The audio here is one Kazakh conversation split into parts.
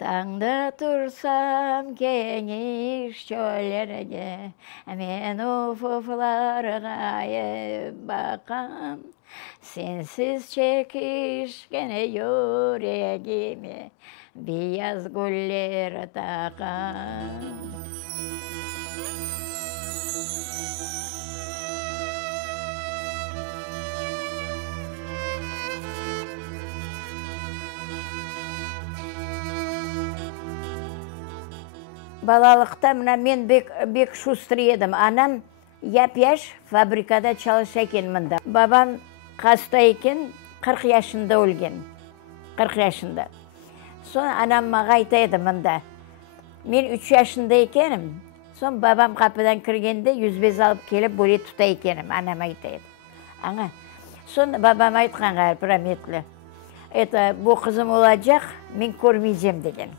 Tağda tursam geniş çöllerge, men ufuklara bakam. Sensiz çekişkene yüreğimi, beyaz güller takam. Балалықта мына мен бек шустыр едім. Анам яп-яш фабрикада çalışа екен мында. Бабам хаста екен, 40 yaşında өлген. 40 yaşında. Сон анам маға айтады мында. Мен 3 yaşında екенім. Сон бабам қапыдан кіргенде 100 без алып келіп бөле тұта екенім. Анам айтады. Аңа. Сон бабам айтқанға прометлі. Бұл қызым олacak, мен көрмейсем деген.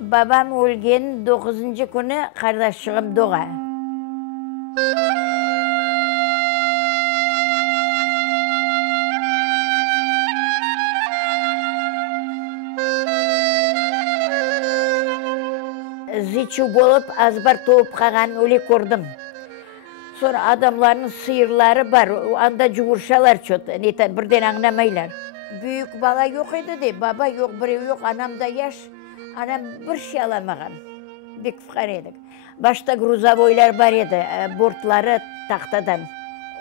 Babam өлген 9-cı күні қардашығым доға. Зичу болып, азбар тоғып қаған өле көрдім. Sonra адамлардың сиырлары бар, анда жүгіршалар чөт, бірден аңнамайлар. Büyük бала жоқ еді де, баба жоқ, біреу жоқ, анамда яш. Анам бір şey аламаған. Бек фқар едік. Башта грузовойлар бар еді, бортлары тақтадан.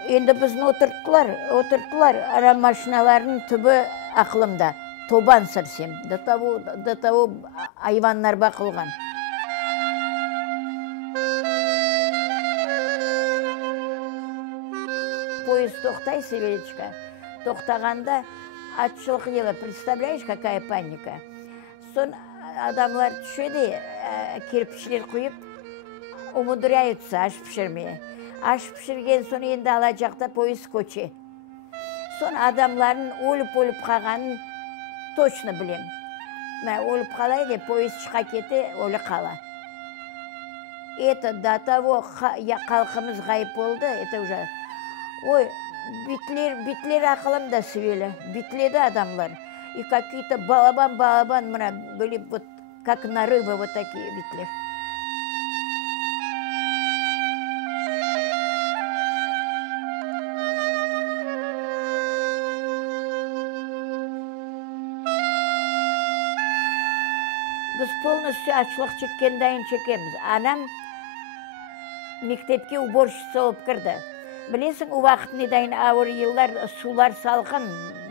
Енді біздің отырттылар. Анам машиналардың түбі ақылымда. Тобан сірсем. До того айванлар бақылған. Поезд тоқтай, Севелечка. Тоқтағанда атшылық еді. Представляешь, какая паника? Сон адамлар düşеді, кирпичler қойып, умудряются аш пішірмeye. Аш пішірген сон енді алacakta поезд көче. Сон адамлардың өліп қалғанын точно білем. Өліп қалайды, поезд шыға кете, өлі қала. Это до того халқымыз ғайып болды, это уже... Ой, битлер ақылымда сөйлі, битледі адамлар. И какие-то балабан, были вот как на рыбы вот такие битлер. Біз полностью ачлық чеккендайын чекеміз. Анам мектепке уборщица болып кірді. Білесің, у вақыт недайын ауыр еллар, сулар салқын,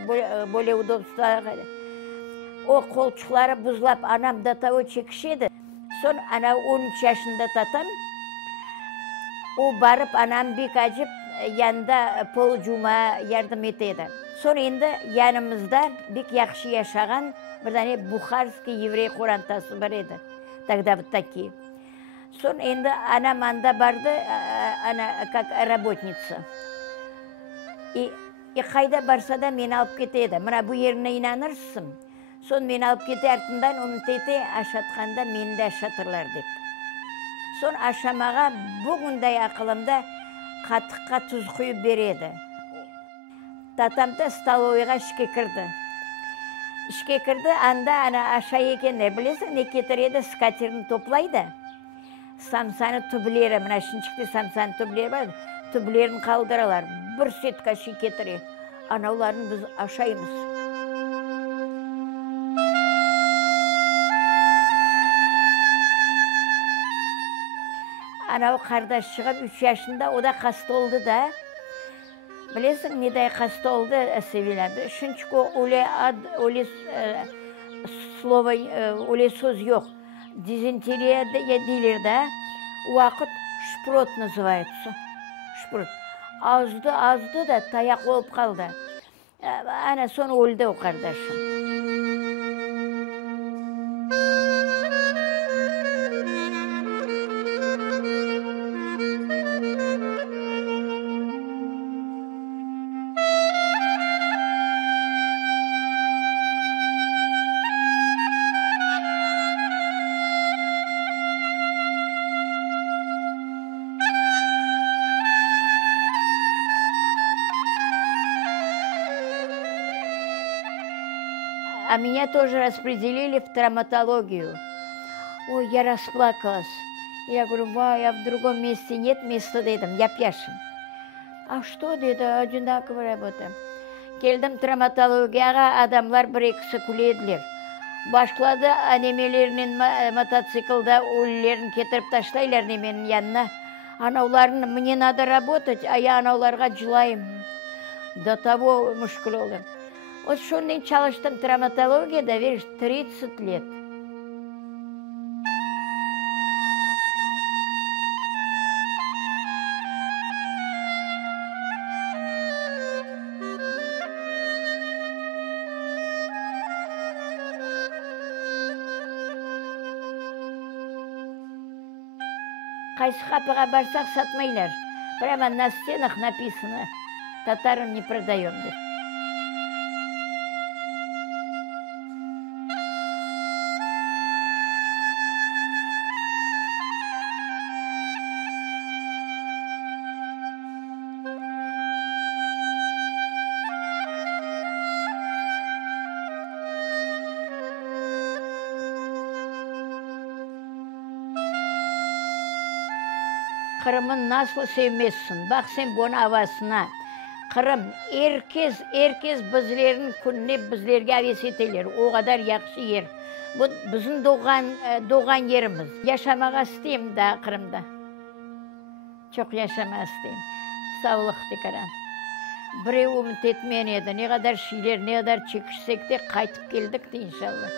более удобство. О қолчықлары бұзлап, анам до того чекішеді. Сон ана 13 yaşında татам. О барып, анам бек ажып, янда пол жума ярдым етеді. Сон енді янымызда бек яқшы яшаған бірдәне бухарский еврей қорантасы бар еді. Тогда вот такие. Сон енді анам анда барды, она как работница. И қайда барса да мен алып кетеді. Мына бұл еріне инанырсың. Сон мен алып кете артындан ұмтеті ашатқанда мені де ашатырлар деп. Сон ашамаға бүгіндай ақылымда қатыққа тұз құйып береді. Татамда столовыйға ішке кірді. Ішке кірді, анда ана аша екенде, білесің, не кетіреді, скатерін топлайды. Самсаны түбілері, мына шыншықта самсаны түбілері бар, түбілерін қалдыралар. Бір сетка ши кетірі. Анауларын біз ашаймыз. Анау қарда шығып 3 yaşında, о да қасты олды да. Білесің, недай қасты олды Севиляда. Үшінші оле сөз жоқ. Дизентерия дейлер да. Уақыт шпрот называется. Шпрот. Азды да таяқ болып қалды. Ана сон өлді о қардашым. А меня тоже распределили в травматологию. Ой, я расплакалась. Я говорю, а в другом месте нет места, дедім, япяшым. А что, деді, одинаково работаем. Келдім травматологияға, адамлар бір-екісі күледілер. Башқылады анемелерінен мотоциклда өлілерін кетіріп ташлайлар неменің янына. Анауларын, мне надо работать, а я анауларға жылайым. До того мүшкіл олым. Вот шонмен çalıştым травматологияда, веришь, 30 лет. Қайсы қапыға барсақ сатмайлар. Прямо на стенах написано, татарам не продаем. Қырымын насыл sevmezsin. Bak sen bunu havasına. Қырым, erkez bizlerin күніне bizlerге әвес етелер. O kadar yaxşı yer. Bu bizim doğan yerimiz. Yaşamağa isteyim da Қырымда. Çok yaşamak isteyim. Sağlık dikaran. Біреу үміт etmeyen еді. Ne kadar şeyler, ne kadar çekişsek de qaytып келдік de inşallah.